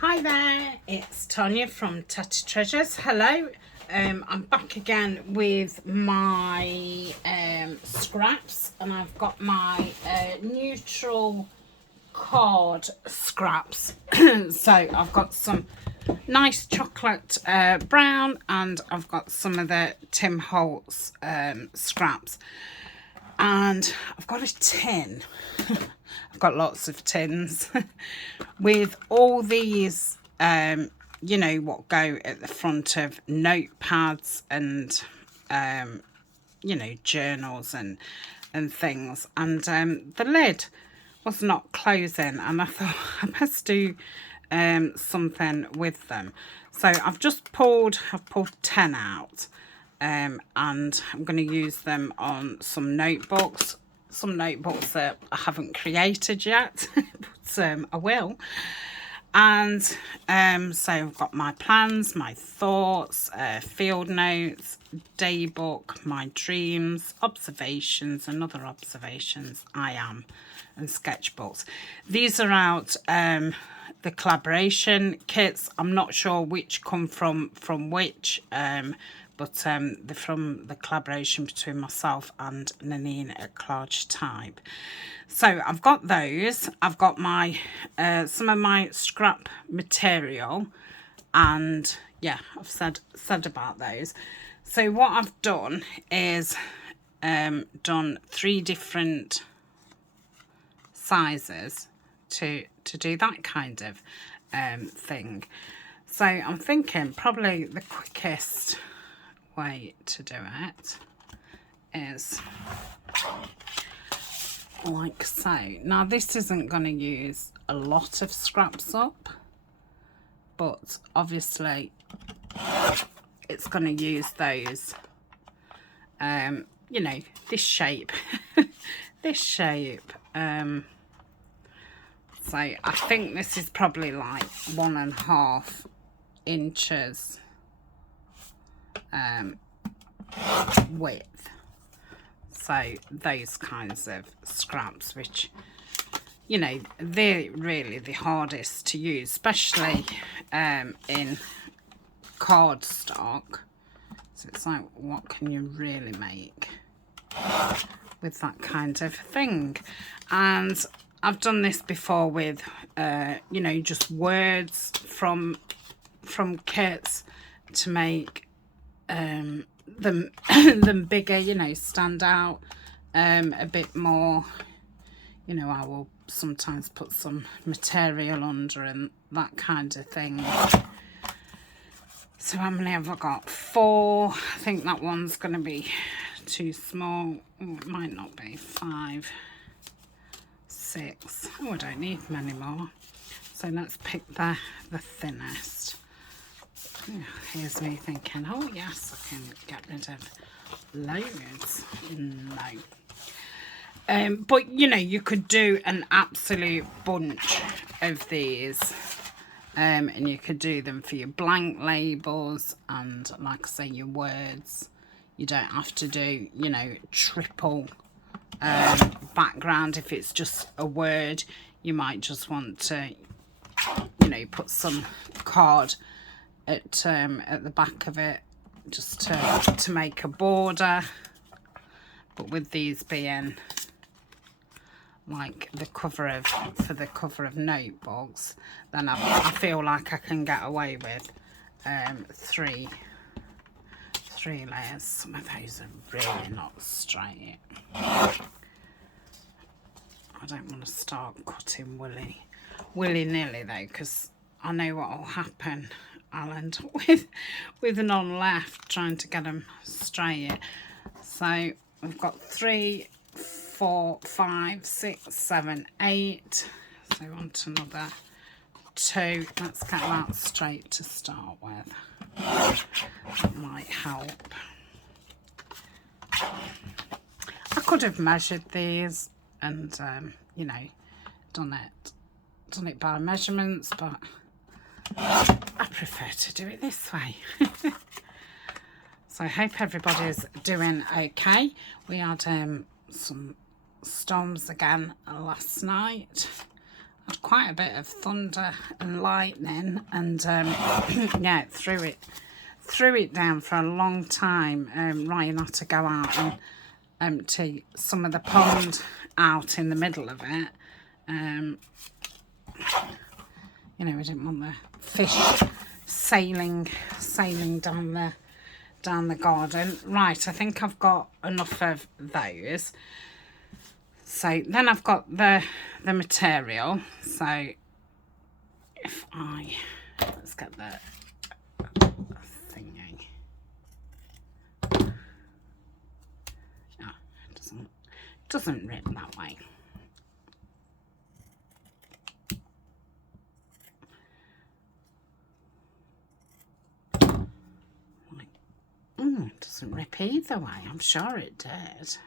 Hi there, it's Tania from Tatty Treasures. Hello, I'm back again with my scraps, and I've got my neutral card scraps. So I've got some nice chocolate brown, and I've got some of the Tim Holtz scraps, and I've got a tin. I've got lots of tins with all these, you know, what go at the front of notepads and, you know, journals and things. And the lid was not closing, and I thought I best do something with them. So I've pulled 10 out, and I'm going to use them on some notebooks that I haven't created yet, but I will. And so I've got my plans, my thoughts, field notes, daybook, my dreams, observations and other observations, I am, and sketchbooks. These are out the collaboration kits. I'm not sure which come from which, but they're from the collaboration between myself and Nanine at Clarge Type. So I've got those. I've got my some of my scrap material, and yeah, I've said about those. So what I've done is done 3 different sizes to do that kind of thing. So I'm thinking probably the quickest way to do it is like so. Now this isn't going to use a lot of scraps up, but obviously it's going to use those, you know, this shape, this shape. So I think this is probably like 1.5 inches width. So those kinds of scraps, which, you know, they're really the hardest to use, especially in cardstock. So it's like, what can you really make with that kind of thing? And I've done this before with you know, just words from kits to make them them bigger, you know, stand out a bit more. You know, I will sometimes put some material under and that kind of thing. So how many have I got? 4. I think that one's going to be too small. Oh, it might not be. 5, 6. Oh, I don't need many more. So let's pick the thinnest. Oh, here's me thinking, oh yes, I can get rid of loads. No. But you know, you could do an absolute bunch of these, and you could do them for your blank labels and, like I say, your words. You don't have to do, you know, triple background. If it's just a word, you might just want to, you know, put some card at the back of it, just to make a border. But with these being like the cover of, for the cover of notebooks, then I feel like I can get away with 3 layers. Some of those are really not straight. I don't want to start cutting willy-nilly though, because I know what will happen. I'll end up with none left trying to get them straight. So we've got 3, 4, 5, 6, 7, 8. So we want another 2. Let's get that straight to start with. That might help. I could have measured these and you know, done it by measurements, but I prefer to do it this way. So I hope everybody's doing okay. We had some storms again last night. had quite a bit of thunder and lightning, and yeah, it threw it down for a long time. Ryan had to go out and empty some of the pond out in the middle of it. You know, we didn't want the fish sailing down the garden. Right, I think I've got enough of those. So then I've got the material. So if let's get the thingy. Oh, it doesn't rip that way. It doesn't rip either way. I'm sure it did.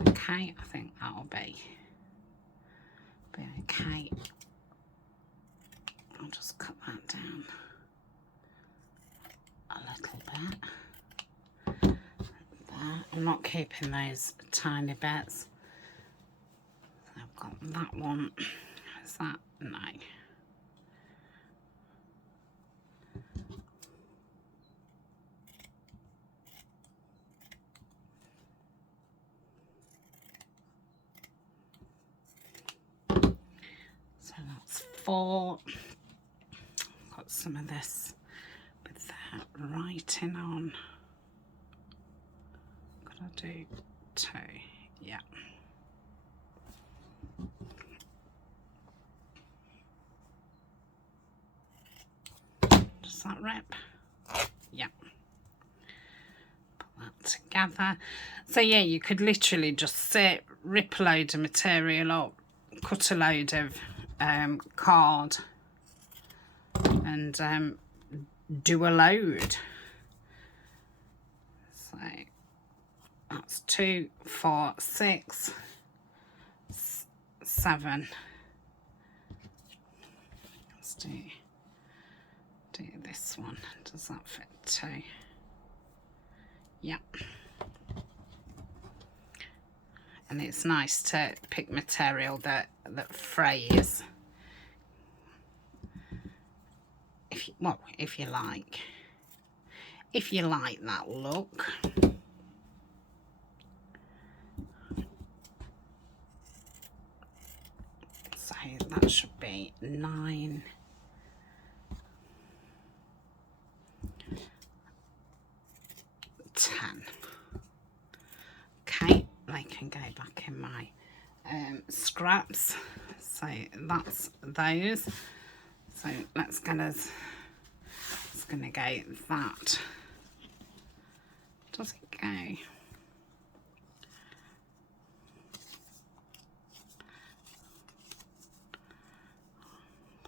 Okay, I think that'll be okay. I'll just cut that down a little bit. There. I'm not keeping those tiny bits. I've got that one. Is that? No. That's 4. Got some of this with that writing on. Could I do 2? Yeah. Does that rip? Yeah. Put that together. So yeah, you could literally just sit, rip a load of material up, cut a load of card and do a load. So that's 2, 4, 6, 7. Let's do this one. Does that fit 2? Yep. And it's nice to pick material that frays, if you like that look. So that should be 9. 10. Okay, they can go back in my scraps. So that's those. So let's get us, it's gonna go that. Does it go? I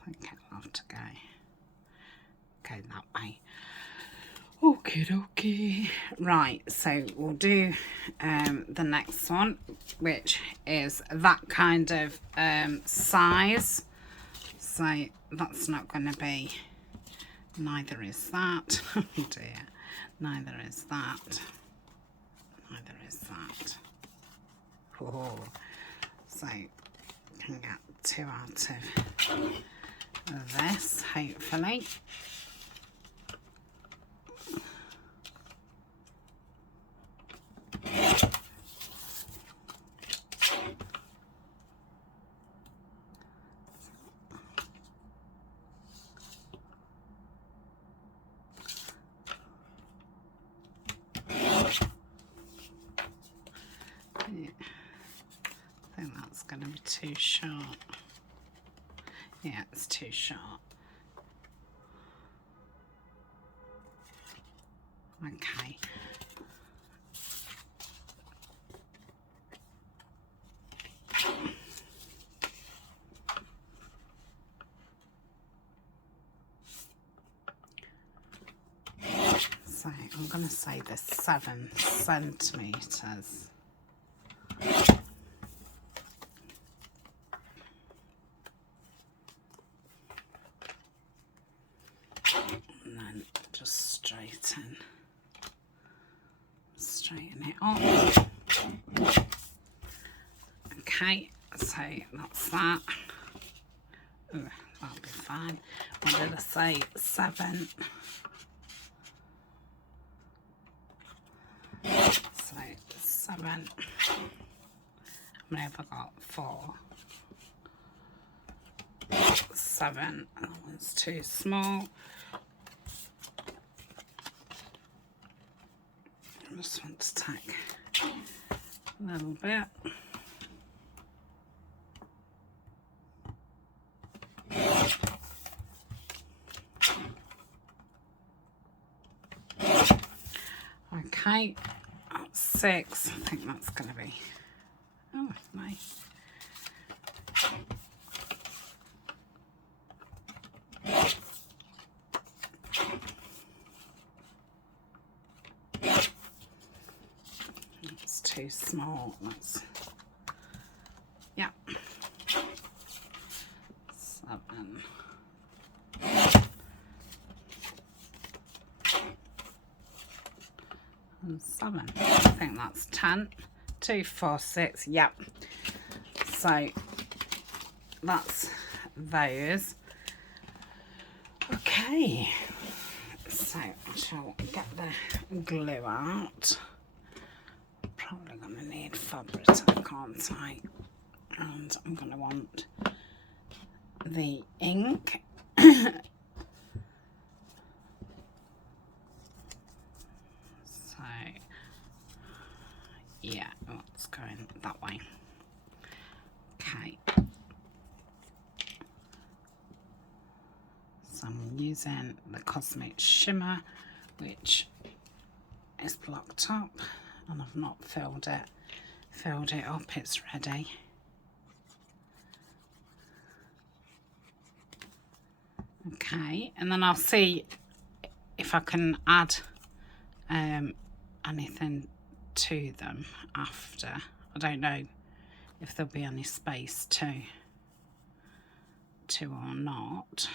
think it'll have to go that way. Okay. Right, so we'll do the next one, which is that kind of size. So that's not going to be, neither is that. Oh dear, neither is that. Neither is that. Oh, so can get 2 out of this, hopefully. I think that's going to be too short. Yeah, it's too short. Okay. So I'm going to say this 7 centimetres. And then just straighten it up. Okay. Okay, so that's that. Ooh, that'll be fine. What did I say? 7. So 7. How many have I got? 4. 7. That one's too small. I just want to tack a little bit. Okay, that's 6. I think that's going to be, oh, nice. It's too small. That's, yeah. 7. And 7. I think that's 10. 2, 4, 6. Yep. So that's those. Okay. So I shall get the glue out. Probably going to need fabric, can't I? And I'm going to want the ink. So, yeah, it's going that way. Okay. So I'm using the Cosmic Shimmer, which is blocked up, and I've not filled it up. It's ready. Okay, and then I'll see if I can add anything to them after. I don't know if there'll be any space to or not.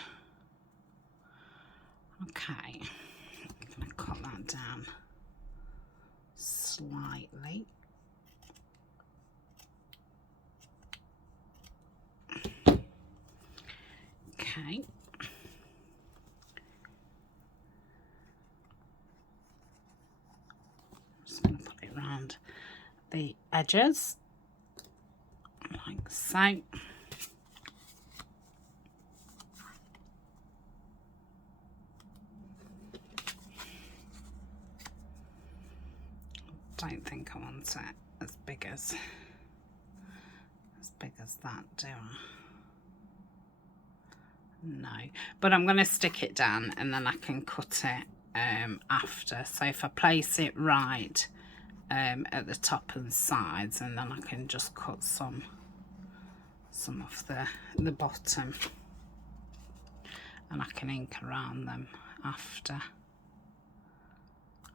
Okay, I'm going to cut that down slightly. Okay. Just going to put it around the edges, like so. Don't think I want it as big as that, do I? No, but I'm going to stick it down and then I can cut it after. So if I place it right at the top and sides, and then I can just cut some off the bottom, and I can ink around them after.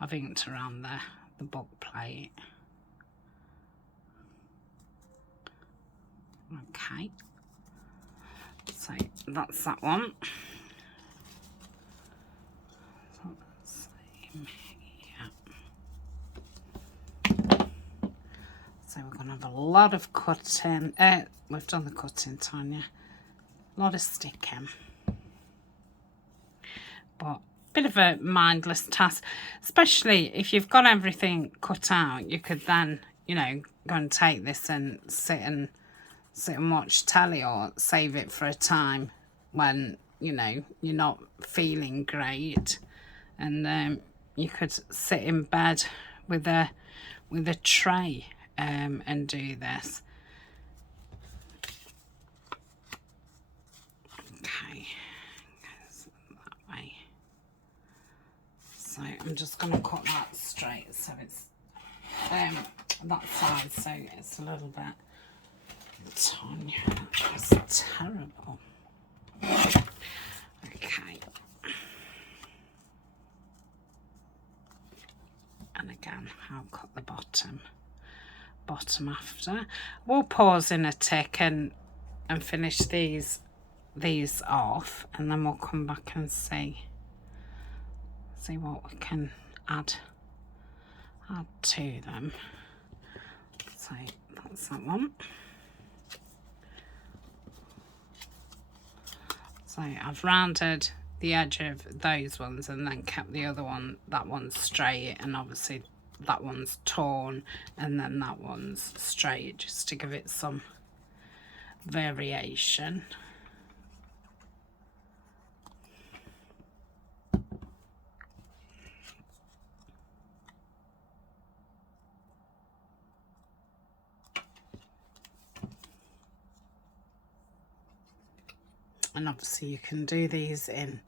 I've inked around the book plate. Okay, so that's that one. So same here. So we're going to have a lot of cutting. We've done the cutting, Tania. A lot of sticking. But bit of a mindless task, especially if you've got everything cut out. You could then, you know, go and take this and sit and watch telly, or save it for a time when, you know, you're not feeling great, and you could sit in bed with a tray and do this. Okay, goes that way. So I'm just going to cut that straight so it's that side, so it's a little bit. Tania, that's terrible. Okay. And again, I'll cut the bottom after. We'll pause in a tick and finish these off, and then we'll come back and see what we can add to them. So that's that one. So I've rounded the edge of those ones and then kept the other one, that one's straight, and obviously that one's torn, and then that one's straight, just to give it some variation. And obviously you can do these in,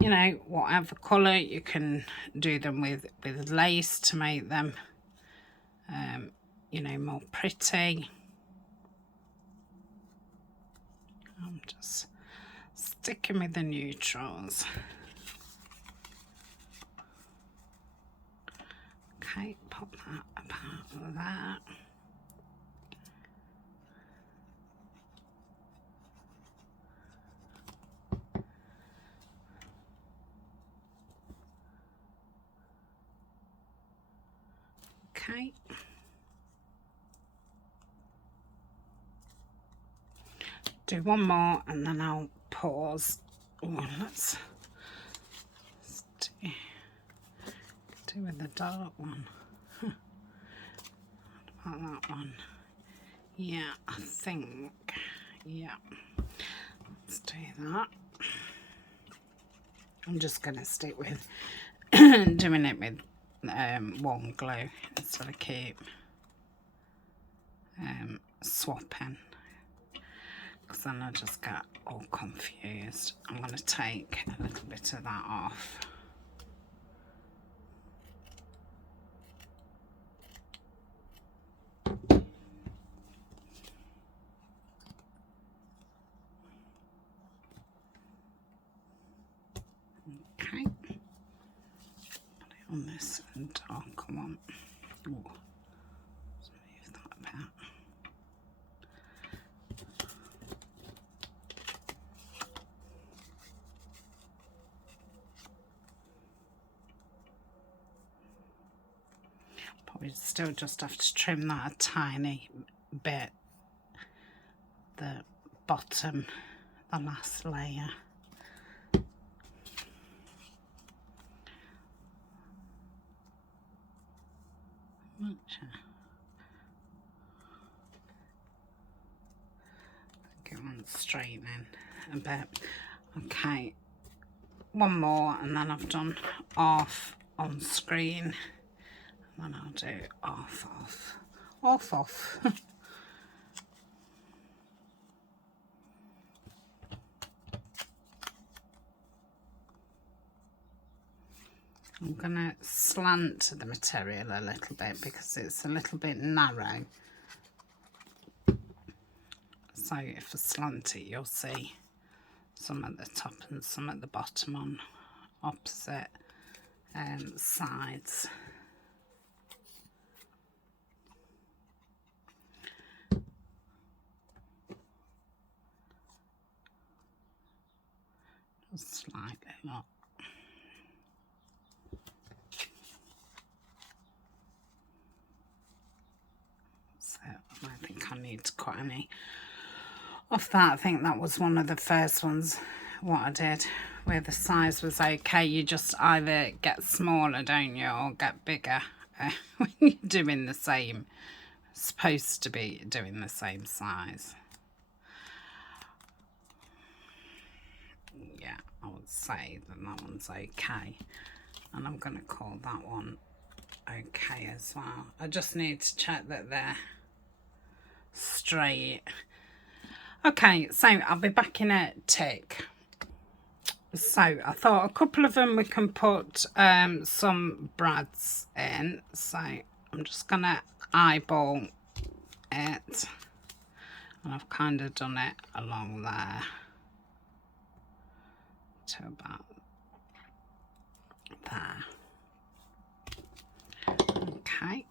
you know, whatever colour. You can do them with lace to make them, you know, more pretty. I'm just sticking with the neutrals. Okay, pop that about that. Okay. Do one more and then I'll pause. Oh, let's do with the dark one. What about that one? Yeah, I think. Yeah. Let's do that. I'm just going to stick with doing it with one glue instead of keep swapping, because then I just get all confused. I'm going to take a little bit of that off. Okay, put it on this darker one. Ooh. Let's move that about. Probably still just have to trim that a tiny bit, the bottom, the last layer. Get on straightening a bit. Okay, one more and then I've done off on screen, and then I'll do off. I'm gonna slant the material a little bit because it's a little bit narrow. So if I slant it, you'll see some at the top and some at the bottom on opposite sides. Just slightly up. So I don't think I need to cut any off that. I think that was one of the first ones what I did where the size was okay. You just either get smaller, don't you, or get bigger when you're doing the same, supposed to be doing the same size. Yeah, I would say that one's okay, and I'm going to call that one okay as well. I just need to check that they're straight. Okay, so I'll be back in a tick. So I thought a couple of them we can put some brads in, so I'm just gonna eyeball it, and I've kind of done it along there to about there. Okay.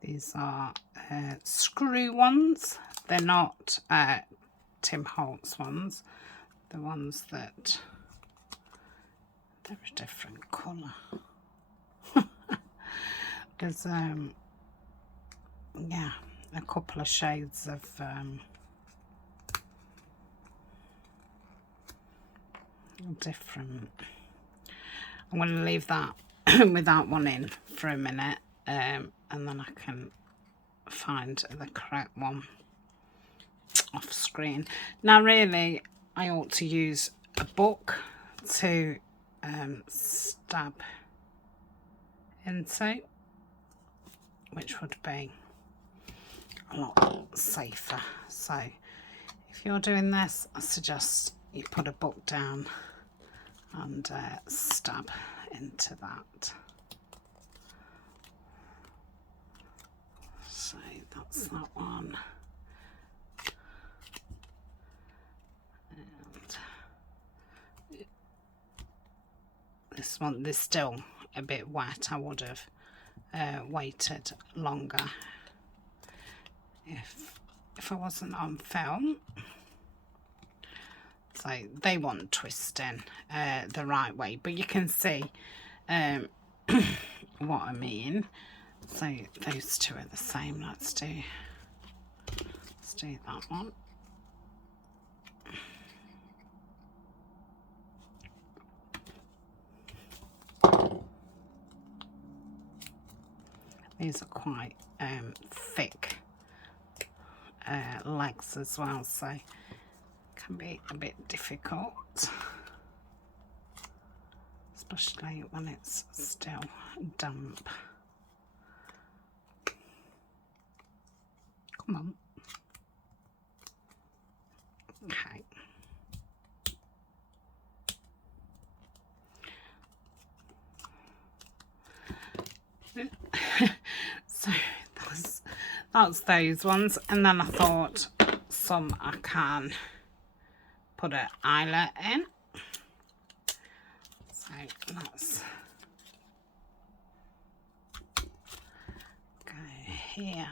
These are screw ones. They're not Tim Holtz ones. The ones that they're a different colour. There's yeah, a couple of shades of different. I'm going to leave that with that one in for a minute, and then I can find the correct one off screen. Now really I ought to use a book to stab into, which would be a lot safer. So if you're doing this, I suggest you put a book down and stab into that. So that's that one. And this one, there's still a bit wet. I would have waited longer if I wasn't on film. So they want twisting the right way, but you can see what I mean. So those two are the same. Let's do that one. These are quite thick legs as well, so can be a bit difficult, especially when it's still damp. Come on. Okay. So that's those ones, and then I thought some I can put an eyelet in. So let's go here.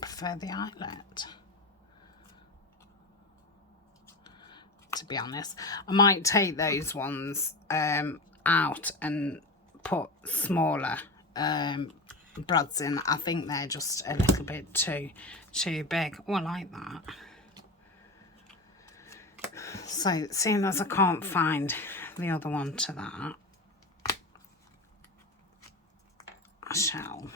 Prefer the eyelet, to be honest. I might take those ones out and put smaller brads in. I think they're just a little bit too big. Oh, I like that. So seeing as I can't find the other one to that, I shall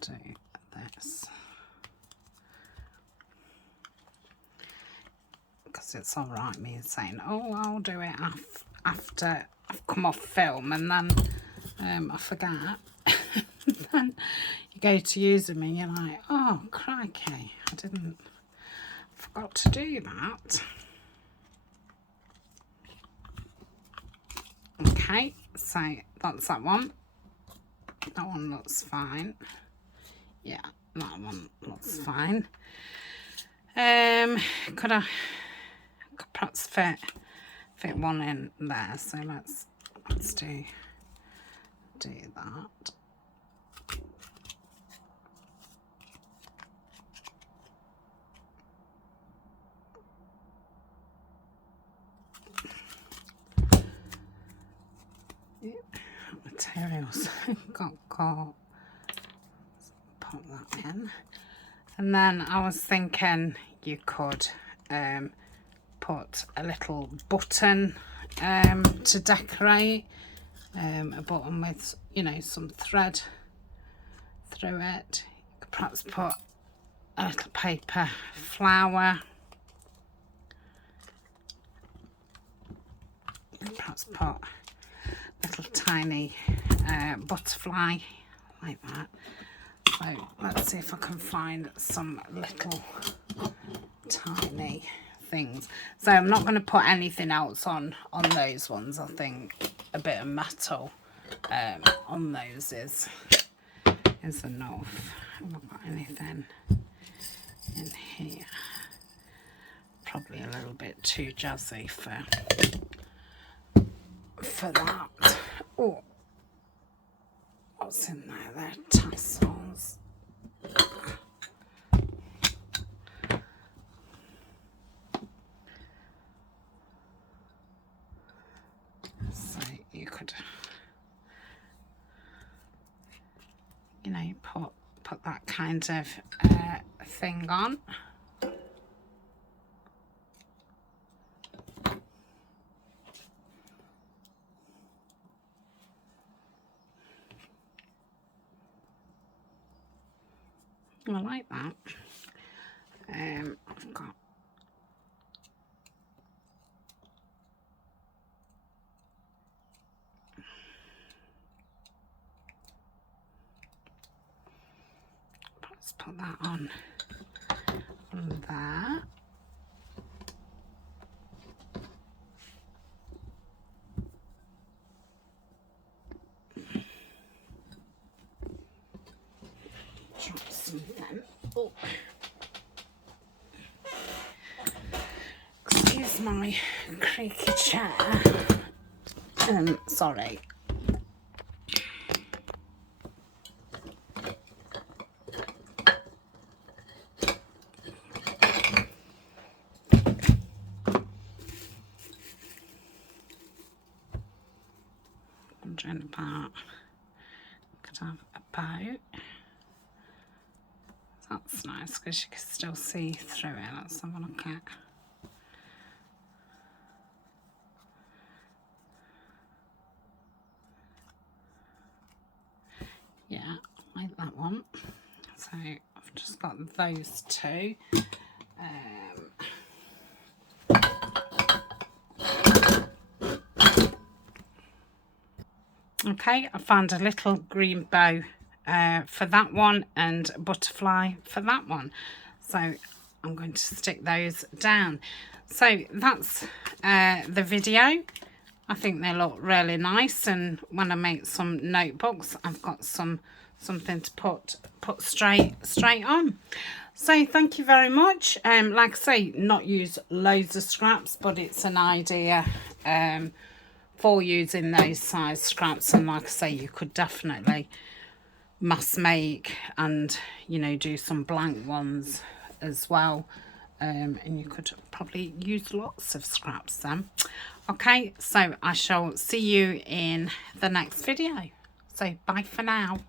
do this, because it's all right me saying, oh, I'll do it after I've come off film, and then I forget. Then you go to use them and you're like, oh crikey, forgot to do that. Okay, so that's that one. That one looks fine. Yeah, that one looks fine. Could perhaps fit one in there, so let's do that. Materials got caught. Pop that in, and then I was thinking you could put a little button to decorate, a button with, you know, some thread through it. You could perhaps put a little paper flower perhaps put little tiny butterfly like that. So let's see if I can find some little tiny things. So I'm not going to put anything else on those ones. I think a bit of metal on those is enough. Have I got anything in here? Probably a little bit too jazzy for that. Oh, what's in there? They're tassels. So you could, you know, put that kind of thing on. I like that. I've got let's put that on there. Drop some then. Oh. Excuse my creaky chair. Sorry. Wondering about, could have a bow. That's nice because you can still see through it. Let's have a look at. Yeah, I like that one. So I've just got those two. Okay, I found a little green bow for that one and butterfly for that one. So I'm going to stick those down. So that's the video. I think they look really nice, and when I make some notebooks, I've got something to put straight on. So thank you very much. Like I say, not use loads of scraps, but it's an idea for using those size scraps. And like I say, you could definitely mass make and, you know, do some blank ones as well. And you could probably use lots of scraps then. Okay, so I shall see you in the next video. So bye for now.